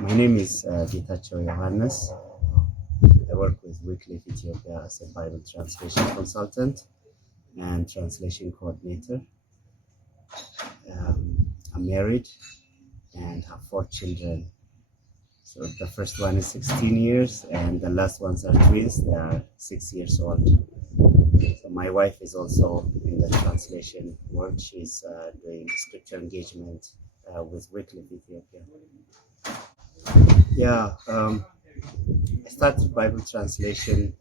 My name is Getachew Yohannes. I work with Wycliffe Ethiopia as a Bible translation consultant and translation coordinator. I'm married and have 4 children. So the first one is 16 years and the last ones are twins. They are 6 years old. So my wife is also in the translation work. She's doing scripture engagement with Wycliffe Ethiopia. Yeah, I started Bible translation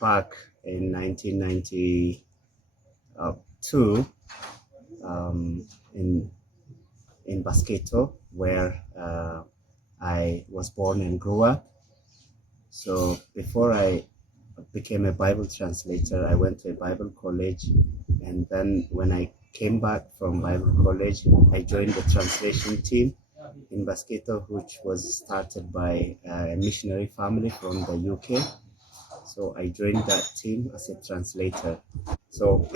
back in 1992 in Basketo, where I was born and grew up. So before I became a Bible translator, I went to a Bible college, and then when I came back from Bible college, I joined the translation team in Basketo, which was started by a missionary family from the UK. So I joined that team as a translator. So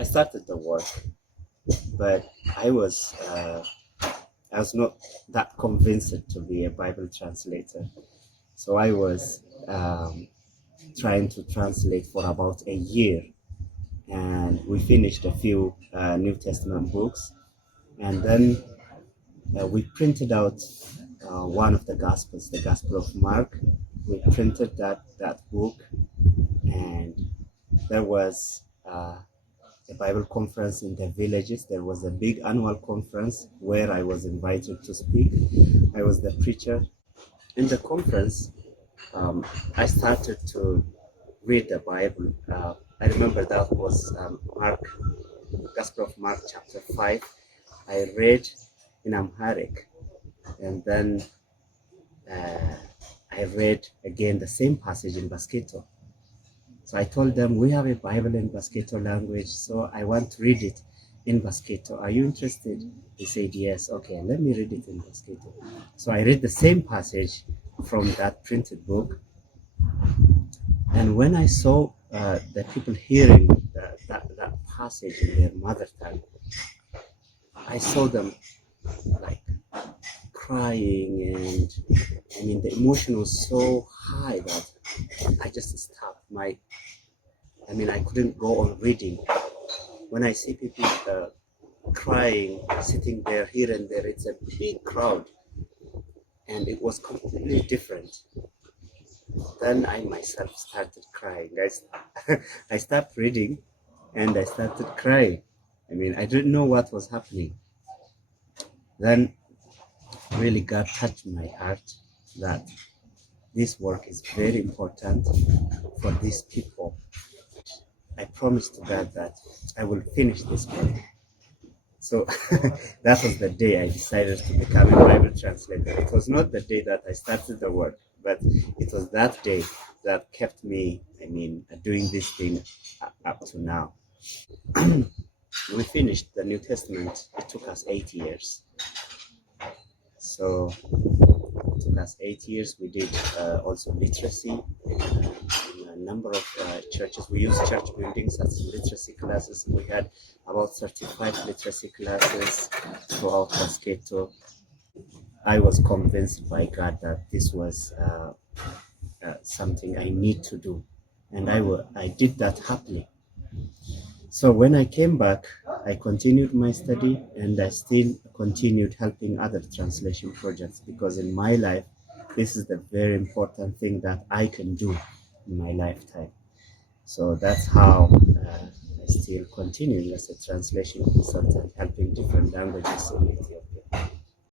I started the work, but I was not that convinced to be a Bible translator. So I was trying to translate for about a year, and we finished a few New Testament books, and then we printed out one of the Gospels, the Gospel of Mark. We printed that book, and there was a Bible conference in the villages. There was a big annual conference where I was invited to speak. I was the preacher. In the conference, I started to read the Bible. I remember that was Mark, Gospel of Mark, chapter 5. I read in Amharic, and then I read again the same passage in Basketo. So I told them, we have a Bible in Basketo language, so I want to read it in Basketo. Are you interested? He said, yes. Okay, let me read it in Basketo. So I read the same passage from that printed book. And when I saw the people hearing that passage in their mother tongue, I saw them like crying, and I mean the emotion was so high that I just stopped. I couldn't go on reading. When I see people crying, sitting there, here and there, it's a big crowd, and it was completely different. Then I myself started crying. I stopped reading and I started crying. I didn't know what was happening. Then really God touched my heart that this work is very important for these people. I promised to God that I will finish this work. So that was the day I decided to become a Bible translator. It was not the day that I started the work, but it was that day that kept me, doing this thing up to now. We finished the New Testament. It took us 8 years. So it took us 8 years. We did also literacy in a number of churches. We used church buildings as literacy classes. We had about 35 literacy classes throughout Basketo. I was convinced by God that this was something I need to do, and I did that happily. So when I came back, I continued my study, and I still continued helping other translation projects, because in my life, this is the very important thing that I can do in my lifetime. So that's how I still continue as a translation consultant, helping different languages in Ethiopia.